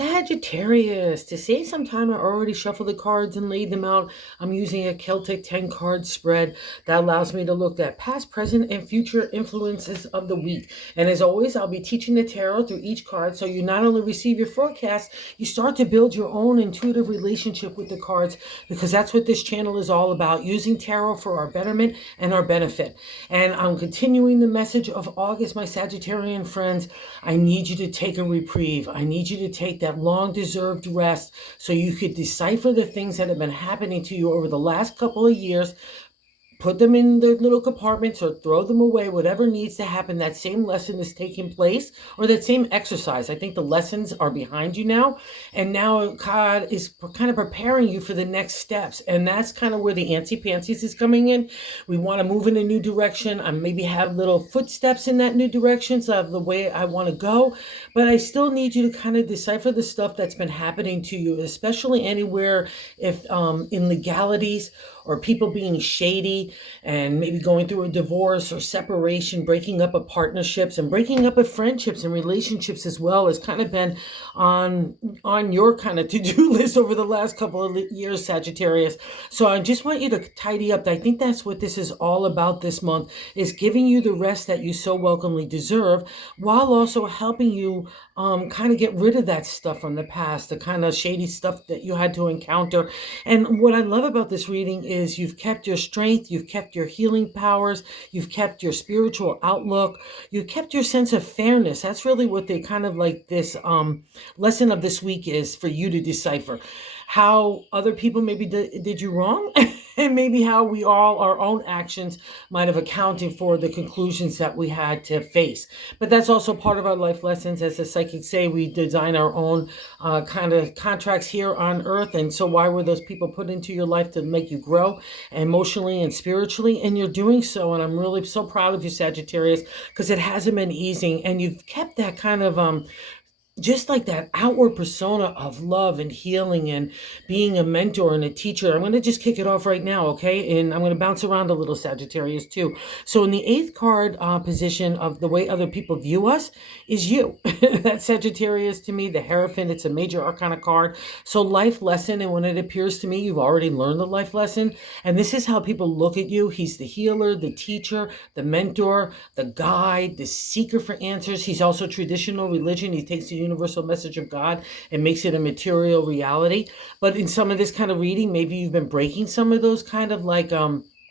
Sagittarius, to save some time, I already shuffled the cards and laid them out. I'm using a Celtic 10 card spread that allows me to look at past, present, and future influences of the week. And as always, I'll be teaching the tarot through each card. So you not only receive your forecast, you start to build your own intuitive relationship with the cards, because that's what this channel is all about, using tarot for our betterment and our benefit. And I'm continuing the message of August, my Sagittarian friends. I need you to take a reprieve. I need you to take that long-deserved rest so you could decipher the things that have been happening to you over the last couple of years. Put them in their little compartments or throw them away, whatever needs to happen. That same lesson is taking place, or that same exercise. I think the lessons are behind you now. And now God is kind of preparing you for the next steps. And that's kind of where the antsy-pantsies is coming in. We want to move in a new direction. I maybe have little footsteps in that new direction of the way I want to go. But I still need you to kind of decipher the stuff that's been happening to you, especially anywhere if in legalities or people being shady and maybe going through a divorce or separation, breaking up of partnerships and breaking up of friendships and relationships as well has kind of been on your kind of to-do list over the last couple of years, Sagittarius. So I just want you to tidy up. I think that's what this is all about this month, is giving you the rest that you so welcomely deserve, while also helping you kind of get rid of that stuff from the past, the kind of shady stuff that you had to encounter. And what I love about this reading is you've kept your strength, you've kept your healing powers, you've kept your spiritual outlook, you've kept your sense of fairness. That's really what they kind of like this lesson of this week is for you to decipher. How other people maybe did you wrong, and maybe how we all, our own actions might have accounted for the conclusions that we had to face. But that's also part of our life lessons. As the psychics say, we design our own kind of contracts here on earth. And so why were those people put into your life? To make you grow emotionally and spiritually? And you're doing so. And I'm really so proud of you, Sagittarius, because it hasn't been easy. And you've kept that kind of just like that outward persona of love and healing and being a mentor and a teacher. I'm going to just kick it off right now, okay? And I'm going to bounce around a little, Sagittarius, too. So in the 8th card position of the way other people view us is you. That's Sagittarius to me, the Hierophant. It's a major arcana card. So life lesson, and when it appears to me, you've already learned the life lesson. And this is how people look at you. He's the healer, the teacher, the mentor, the guide, the seeker for answers. He's also traditional religion. He takes the universal message of God and makes it a material reality. But in some of this kind of reading, maybe you've been breaking some of those kind of like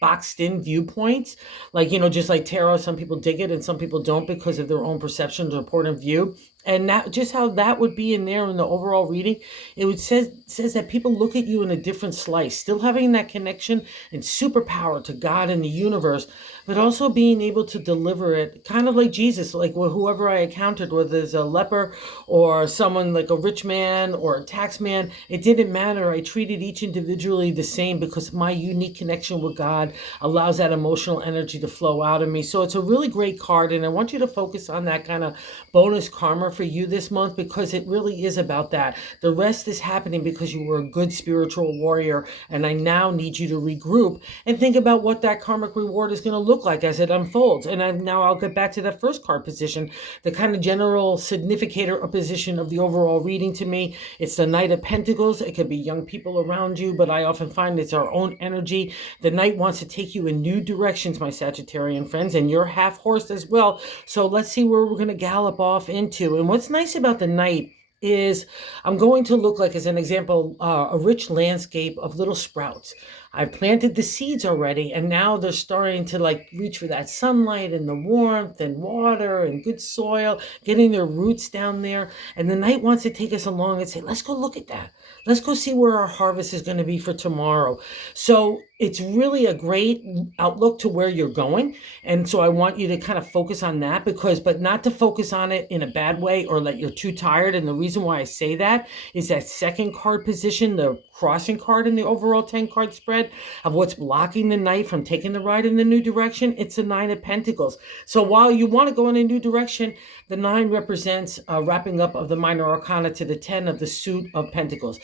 boxed in viewpoints, like, you know, just like tarot, some people dig it and some people don't because of their own perceptions or point of view. And that just how that would be in there in the overall reading, it would says that people look at you in a different slice, still having that connection and superpower to God and the universe, but also being able to deliver it kind of like Jesus, like whoever I encountered, whether it's a leper or someone like a rich man or a tax man, it didn't matter. I treated each individually the same because my unique connection with God allows that emotional energy to flow out of me. So it's a really great card, and I want you to focus on that kind of bonus karma for you this month, because it really is about that. The rest is happening because you were a good spiritual warrior, and I now need you to regroup and think about what that karmic reward is going to look like as it unfolds. And now I'll get back to that first card position, the kind of general significator or position of the overall reading to me. It's the Knight of Pentacles. It could be young people around you, but I often find it's our own energy. The Knight wants to take you in new directions, my Sagittarian friends, and you're half horse as well. So let's see where we're going to gallop off into. And what's nice about the Knight is I'm going to look like, as an example, a rich landscape of little sprouts. I've planted the seeds already, and now they're starting to like reach for that sunlight and the warmth and water and good soil, getting their roots down there. And the Knight wants to take us along and say, let's go look at that. Let's go see where our harvest is going to be for tomorrow. So it's really a great outlook to where you're going. And so I want you to kind of focus on that, but not to focus on it in a bad way or that you're too tired. And the reason why I say that is that second card position, the crossing card in the overall 10 card spread, spread of what's blocking the knight from taking the ride in the new direction, it's the Nine of Pentacles. So while you want to go in a new direction, the 9 represents wrapping up of the minor arcana to the 10 of the suit of Pentacles.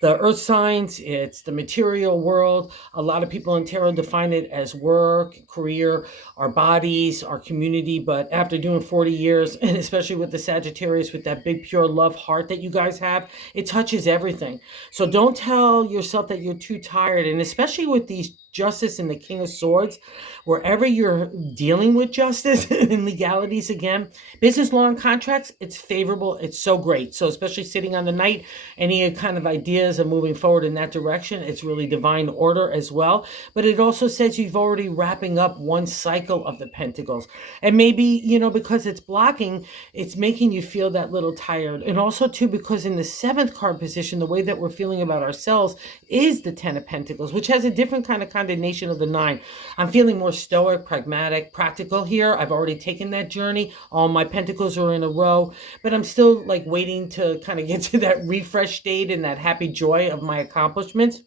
The earth signs, it's the material world. A lot of people in tarot define it as work, career, our bodies, our community. But after doing 40 years, and especially with the Sagittarius, with that big pure love heart that you guys have, it touches everything. So don't tell yourself that you're too tired. And especially with these Justice and the King of Swords, wherever you're dealing with justice and legalities again, business law and contracts, it's favorable. It's so great. So especially sitting on the Knight, any kind of ideas of moving forward in that direction, it's really divine order as well. But it also says you've already wrapping up one cycle of the Pentacles. And maybe, you know, because it's blocking, it's making you feel that little tired. And also too, because in the 7th card position, the way that we're feeling about ourselves is the 10 of Pentacles, which has a different kind of condemnation of the 9. I'm feeling more stoic, pragmatic, practical here. I've already taken that journey. All my Pentacles are in a row, but I'm still like waiting to kind of get to that refresh state and that happy joy of my accomplishments.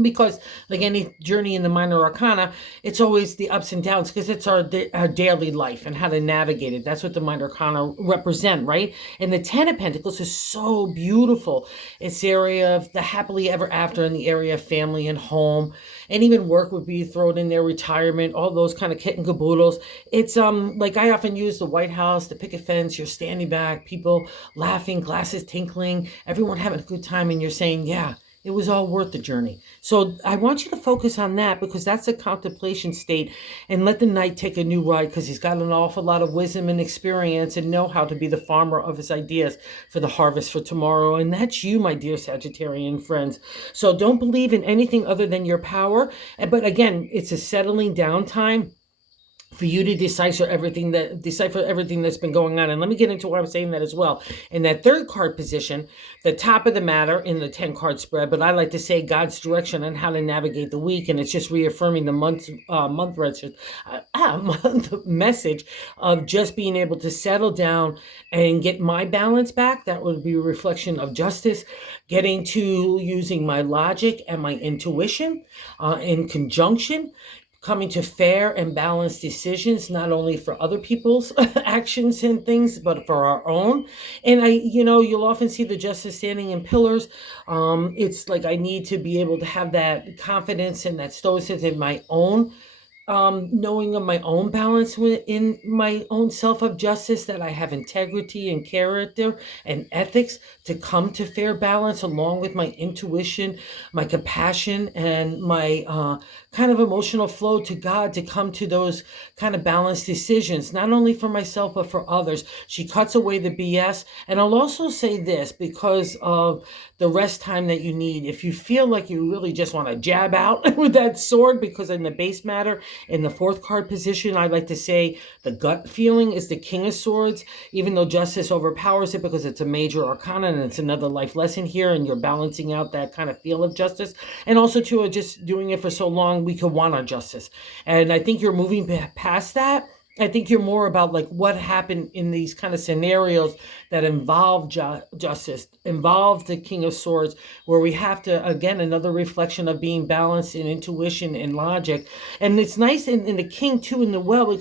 Because like any journey in the minor arcana, it's always the ups and downs, because it's our daily life and how to navigate it. That's what the minor arcana represent, right? And the 10 of Pentacles is so beautiful. It's the area of the happily ever after, in the area of family and home, and even work would be thrown in there, retirement, all those kind of kit and caboodles. It's like I often use the White House, the picket fence, you're standing back, people laughing, glasses tinkling, everyone having a good time, and you're saying, yeah, it was all worth the journey. So I want you to focus on that, because that's a contemplation state, and let the Knight take a new ride, because he's got an awful lot of wisdom and experience and know how to be the farmer of his ideas for the harvest for tomorrow. And that's you, my dear Sagittarian friends. So don't believe in anything other than your power. But again, it's a settling down time for you to decipher everything that's been going on. And let me get into why I'm saying that as well. In that 3rd card position, the top of the matter in the 10 card spread, but I like to say God's direction on how to navigate the week. And it's just reaffirming the month message of just being able to settle down and get my balance back. That would be a reflection of justice, getting to using my logic and my intuition in conjunction, coming to fair and balanced decisions, not only for other people's actions and things, but for our own. And you'll often see the Justice standing in pillars. It's like I need to be able to have that confidence and that stoicism in my own knowing of my own balance within my own self of justice, that I have integrity and character and ethics to come to fair balance, along with my intuition, my compassion, and my kind of emotional flow to God, to come to those kind of balanced decisions, not only for myself, but for others. She cuts away the BS. And I'll also say this, because of the rest time that you need, if you feel like you really just want to jab out with that sword, because in the base matter, in the 4th card position, I like to say the gut feeling is the King of Swords, even though justice overpowers it, because it's a major arcana and it's another life lesson here, and you're balancing out that kind of feel of justice. And also too, just doing it for so long, we could want our justice. And I think you're moving past that. I think you're more about like what happened in these kind of scenarios that involve justice, involve the King of Swords, where we have to, again, another reflection of being balanced in intuition and logic. And it's nice in the King too, in the well,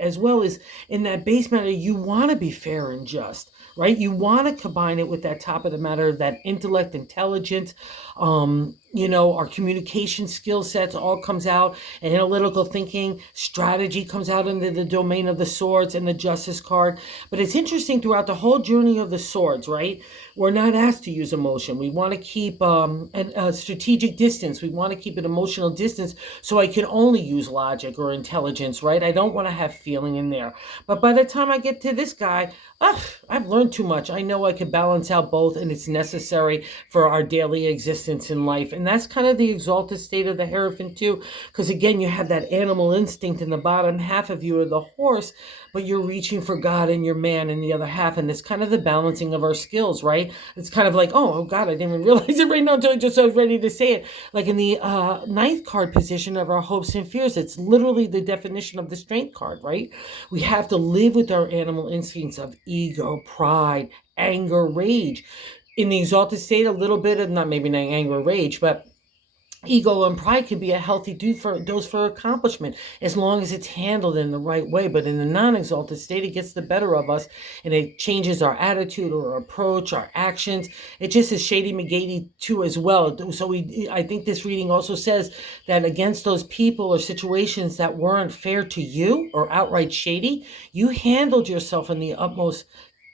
as well as in that base matter, you want to be fair and just. Right? You want to combine it with that top of the matter, that intellect, intelligence, our communication skill sets all comes out, and analytical thinking, strategy comes out into the domain of the swords and the justice card. But it's interesting throughout the whole journey of the swords, right? We're not asked to use emotion. We want to keep a strategic distance. We want to keep an emotional distance, so I can only use logic or intelligence, right? I don't want to have feeling in there. But by the time I get to this guy, I've learned too much. I know I can balance out both, and it's necessary for our daily existence in life. And that's kind of the exalted state of the Hierophant too, because again, you have that animal instinct in the bottom half of you, or the horse, but you're reaching for God and your man in the other half. And it's kind of the balancing of our skills, right? It's kind of like, oh God, I didn't even realize it right now until I just was ready to say it. Like in the 9th card position of our hopes and fears, it's literally the definition of the Strength card, right? We have to live with our animal instincts of ego, pride, anger, rage. In the exalted state, a little bit of, not maybe not anger, rage, but ego and pride can be a healthy dose for accomplishment as long as it's handled in the right way. But in the non-exalted state, it gets the better of us, and it changes our attitude or our approach, our actions. It just is shady McGady too as well. So I think this reading also says that against those people or situations that weren't fair to you or outright shady, you handled yourself in the utmost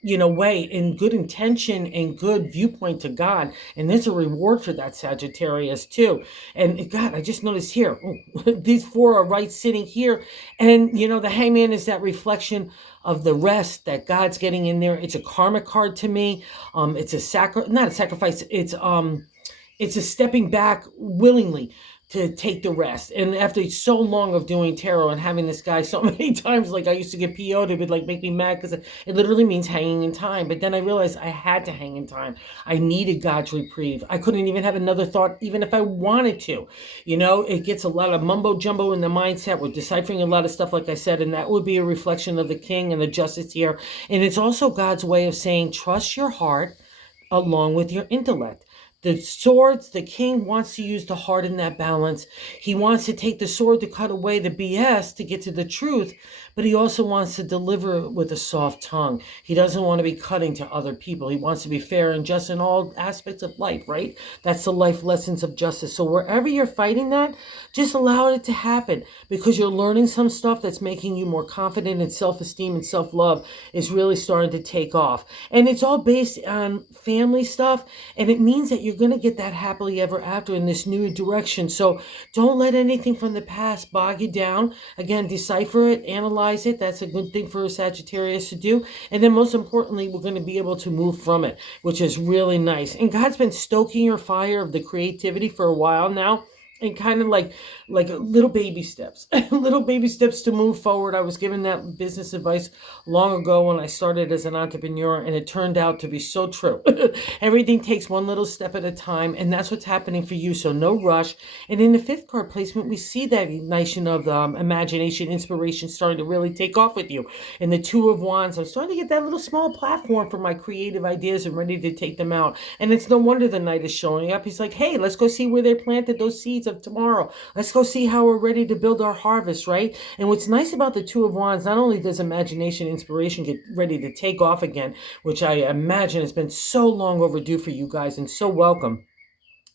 way, in good intention and good viewpoint to God. And there's a reward for that, Sagittarius, too. And God, I just noticed here, these four are right sitting here. And, the hangman is that reflection of the rest that God's getting in there. It's a karma card to me. It's not a sacrifice. It's a stepping back willingly to take the rest. And after so long of doing tarot and having this guy so many times, like I used to get PO'd, it would like make me mad because it literally means hanging in time. But then I realized I had to hang in time. I needed God's reprieve. I couldn't even have another thought, even if I wanted to. It gets a lot of mumbo jumbo in the mindset. We're deciphering a lot of stuff, like I said, and that would be a reflection of the king and the justice here. And it's also God's way of saying, trust your heart along with your intellect. The swords, the king wants to use the heart in that balance. He wants to take the sword to cut away the BS to get to the truth, but he also wants to deliver with a soft tongue. He doesn't want to be cutting to other people. He wants to be fair and just in all aspects of life, right? That's the life lessons of justice. So wherever you're fighting that, just allow it to happen, because you're learning some stuff that's making you more confident, and self-esteem and self-love is really starting to take off. And it's all based on family stuff, and it means that you're going to get that happily ever after in this new direction. So don't let anything from the past bog you down. Again, decipher it, analyze it. That's a good thing for a Sagittarius to do. And then most importantly, we're going to be able to move from it, which is really nice. And God's been stoking your fire of the creativity for a while now. And kind of like little baby steps, little baby steps to move forward. I was given that business advice long ago when I started as an entrepreneur, and it turned out to be so true. Everything takes one little step at a time, and that's what's happening for you. So no rush. And in the fifth card placement, we see that ignition of imagination, inspiration starting to really take off with you. And the Two of Wands, I'm starting to get that little small platform for my creative ideas and ready to take them out. And it's no wonder the knight is showing up. He's like, hey, let's go see where they planted those seeds of tomorrow. Let's go see how we're ready to build our harvest, right? And what's nice about the Two of Wands, not only does imagination, inspiration get ready to take off again, which I imagine has been so long overdue for you guys, and so welcome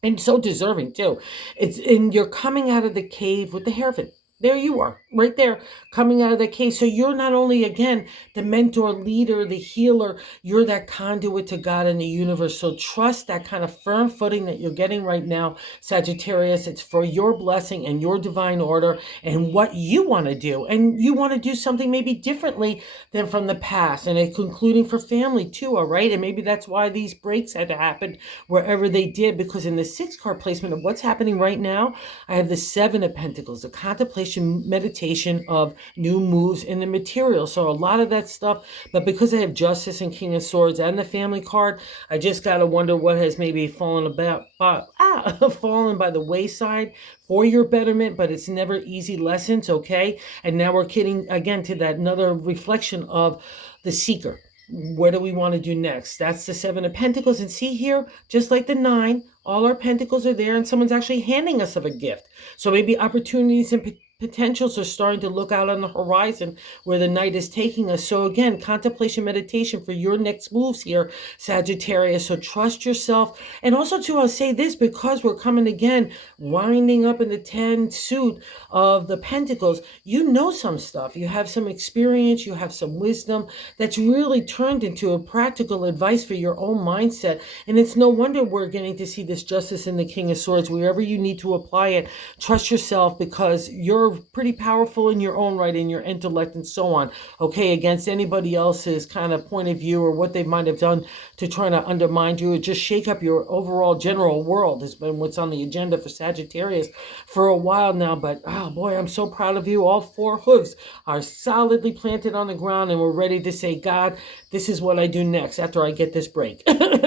and so deserving too. And you're coming out of the cave with the Hierophant. There you are, right there, coming out of the cave. So you're not only, again, the mentor, leader, the healer, you're that conduit to God and the universe. So trust that kind of firm footing that you're getting right now, Sagittarius. It's for your blessing and your divine order and what you want to do. And you want to do something maybe differently than from the past. And it's concluding for family too, all right? And maybe that's why these breaks had to happen wherever they did, because in the sixth card placement of what's happening right now, I have the Seven of Pentacles, the contemplation, meditation of new moves in the material. So a lot of that stuff, but because I have Justice and King of Swords and the family card, I just got to wonder what has maybe fallen fallen by the wayside for your betterment, but it's never easy lessons, okay? And now we're getting again to that another reflection of the seeker. What do we want to do next? That's the Seven of Pentacles. And see here, just like the Nine, all our pentacles are there, and someone's actually handing us of a gift. So maybe opportunities and potentials are starting to look out on the horizon where the Knight is taking us. So again, contemplation, meditation for your next moves here, Sagittarius. So trust yourself. And also too, I'll say this, because we're coming again, winding up in the 10 suit of the Pentacles, you know some stuff. You have some experience, you have some wisdom that's really turned into a practical advice for your own mindset. And it's no wonder we're getting to see this Justice in the King of Swords. Wherever you need to apply it, trust yourself, because you're pretty powerful in your own right, in your intellect and so on, okay, against anybody else's kind of point of view or what they might have done to try to undermine you or just shake up your overall general world has been what's on the agenda for Sagittarius for a while now. But oh boy, I'm so proud of you. All four hooves are solidly planted on the ground, and we're ready to say, God, this is what I do next after I get this break.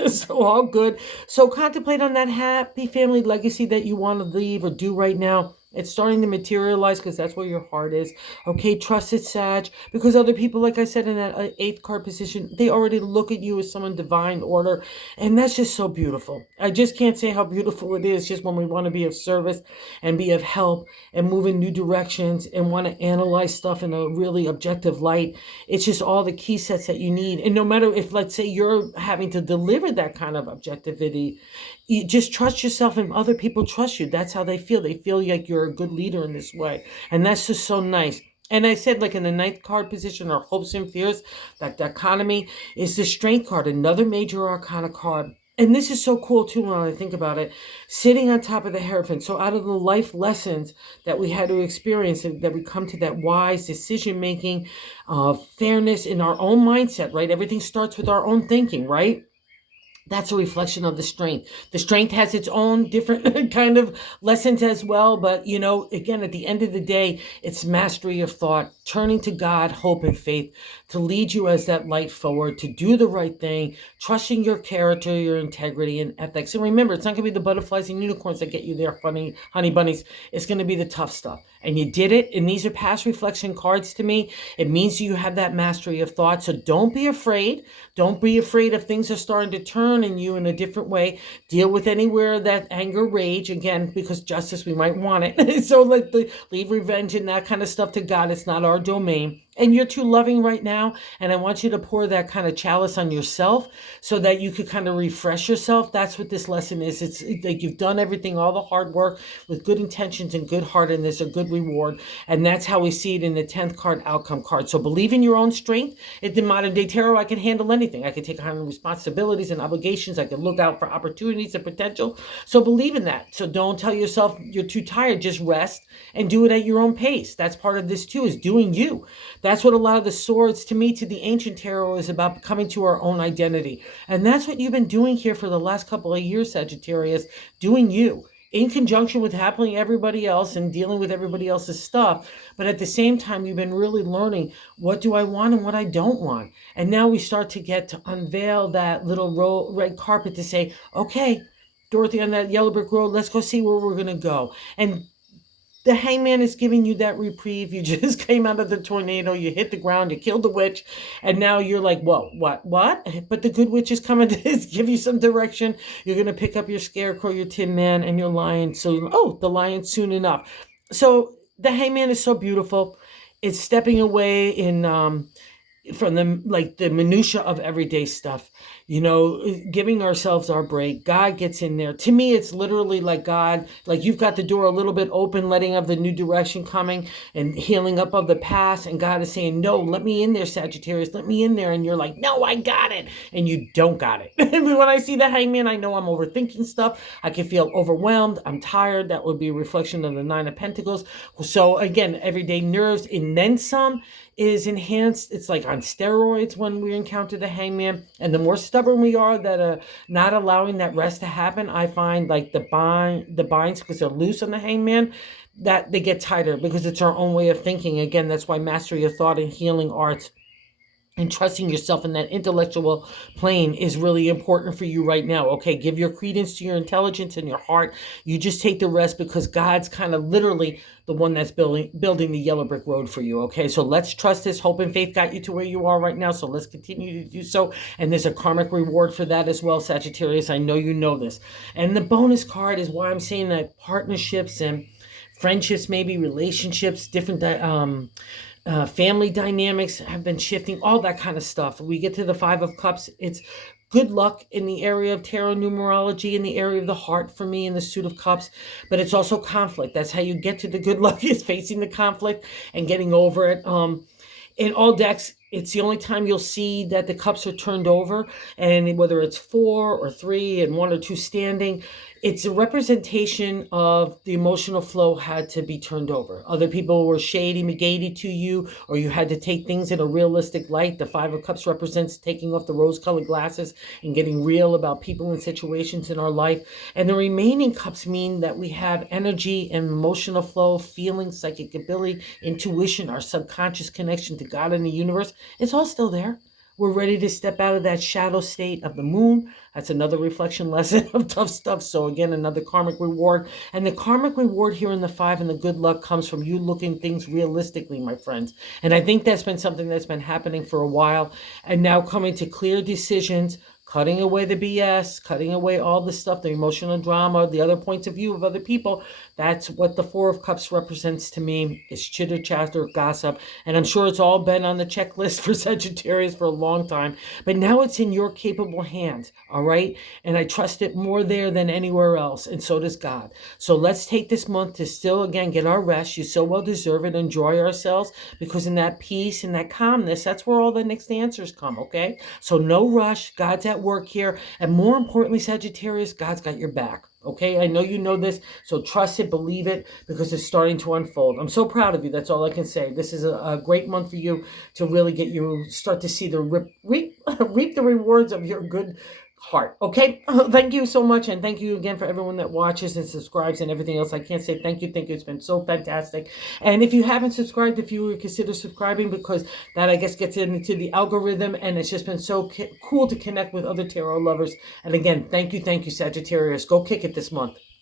So all good. So contemplate on that happy family legacy that you want to leave or do right now. It's starting to materialize because that's where your heart is. Okay, trust it, Sag. Because other people, like I said, in that eighth card position, they already look at you as someone divine order. And that's just so beautiful. I just can't say how beautiful it is just when we want to be of service and be of help and move in new directions and want to analyze stuff in a really objective light. It's just all the key sets that you need. And no matter if, let's say, you're having to deliver that kind of objectivity, you just trust yourself and other people trust you. That's how they feel. They feel like you're a good leader in this way. And that's just so nice. And I said, like in the ninth card position, or hopes and fears, that dichotomy is the strength card, another major arcana card. And this is so cool too when I think about it. Sitting on top of the Hierophant. So out of the life lessons that we had to experience, that we come to that wise decision making, fairness in our own mindset, right? Everything starts with our own thinking, right? That's a reflection of the strength. The strength has its own different kind of lessons as well. But, you know, again, at the end of the day, it's mastery of thought, turning to God, hope, and faith to lead you as that light forward, to do the right thing, trusting your character, your integrity, and ethics. And remember, it's not going to be the butterflies and unicorns that get you there, honey bunnies. It's going to be the tough stuff. And you did it. And these are past reflection cards to me. It means you have that mastery of thought. So don't be afraid. Don't be afraid if things are starting to turn in you in a different way. Deal with anywhere that anger, rage, again, because justice, we might want it. So leave revenge and that kind of stuff to God. It's not our domain. And you're too loving right now. And I want you to pour that kind of chalice on yourself so that you could kind of refresh yourself. That's what this lesson is. It's like you've done everything, all the hard work with good intentions and good heart, and there's a good reward. And that's how we see it in the 10th card, outcome card. So believe in your own strength. In the modern day tarot, I can handle anything. I can take on responsibilities and obligations. I can look out for opportunities and potential. So believe in that. So don't tell yourself you're too tired. Just rest and do it at your own pace. That's part of this too, is doing you. That's what a lot of the swords, to me, to the ancient tarot, is about, coming to our own identity. And that's what you've been doing here for the last couple of years, Sagittarius, doing you, in conjunction with helping everybody else and dealing with everybody else's stuff. But at the same time, you've been really learning, what do I want and what I don't want. And now we start to get to unveil that little red carpet to say, okay, Dorothy, on that yellow brick road, let's go see where we're going to go. And the hangman is giving you that reprieve. You just came out of the tornado, you hit the ground, you killed the witch, and now you're like, whoa, what? But the good witch is coming to give you some direction. You're going to pick up your scarecrow, your tin man, and your lion. So, the lion soon enough. So the hangman is so beautiful. It's stepping away in from the minutia of everyday stuff, giving ourselves our break. God gets in there. To me, it's literally like God, like you've got the door a little bit open, letting of the new direction coming and healing up of the past. And God is saying, no, let me in there, Sagittarius, let me in there. And you're like, no, I got it. And you don't got it. When I see the hangman, I know I'm overthinking stuff. I can feel overwhelmed. I'm tired. That would be a reflection of the 9 of Pentacles. So again, everyday nerves and then some is enhanced. It's like on steroids when we encounter the hangman. And the more stubborn we are that not allowing that rest to happen, I find like the binds, because they're loose on the hangman, that they get tighter because it's our own way of thinking. Again, that's why mastery of thought and healing arts and trusting yourself in that intellectual plane is really important for you right now. Okay, give your credence to your intelligence and your heart. You just take the rest because God's kind of literally the one that's building the yellow brick road for you. Okay, so let's trust this. Hope and faith got you to where you are right now. So let's continue to do so. And there's a karmic reward for that as well, Sagittarius. I know you know this. And the bonus card is why I'm saying that partnerships and friendships, maybe relationships, different family dynamics have been shifting, all that kind of stuff. We get to the 5 of Cups. It's good luck in the area of tarot numerology, in the area of the heart for me in the Suit of Cups, but it's also conflict. That's how you get to the good luck, is facing the conflict and getting over it. In all decks, it's the only time you'll see that the cups are turned over, and whether it's 4 or 3 and 1 or 2 standing, it's a representation of the emotional flow had to be turned over. Other people were shady, McGady to you, or you had to take things in a realistic light. The 5 of Cups represents taking off the rose-colored glasses and getting real about people and situations in our life. And the remaining cups mean that we have energy and emotional flow, feelings, psychic ability, intuition, our subconscious connection to God and the universe. It's all still there. We're ready to step out of that shadow state of the moon. That's another reflection lesson of tough stuff. So again, another karmic reward. And the karmic reward here in the 5 and the good luck comes from you looking things realistically, my friends. And I think that's been something that's been happening for a while. And now coming to clear decisions, cutting away the BS, cutting away all the stuff, the emotional drama, the other points of view of other people. That's what the 4 of Cups represents to me. It's chitter chatter, gossip. And I'm sure it's all been on the checklist for Sagittarius for a long time. But now it's in your capable hands, all right? And I trust it more there than anywhere else. And so does God. So let's take this month to still, again, get our rest. You so well deserve it. Enjoy ourselves, because in that peace and that calmness, that's where all the next answers come, okay? So no rush. God's at work here. And more importantly, Sagittarius, God's got your back. Okay, I know you know this, so trust it, believe it, because it's starting to unfold. I'm so proud of you. That's all I can say. This is a great month for you to really get you, start to see the reap the rewards of your good heart. Okay, thank you so much, and thank you again for everyone that watches and subscribes and everything else. I can't say thank you. It's been so fantastic. And if you haven't subscribed, if you would consider subscribing, because that, I guess, gets into the algorithm, and it's just been so cool to connect with other tarot lovers. And again, thank you, Sagittarius. Go kick it this month.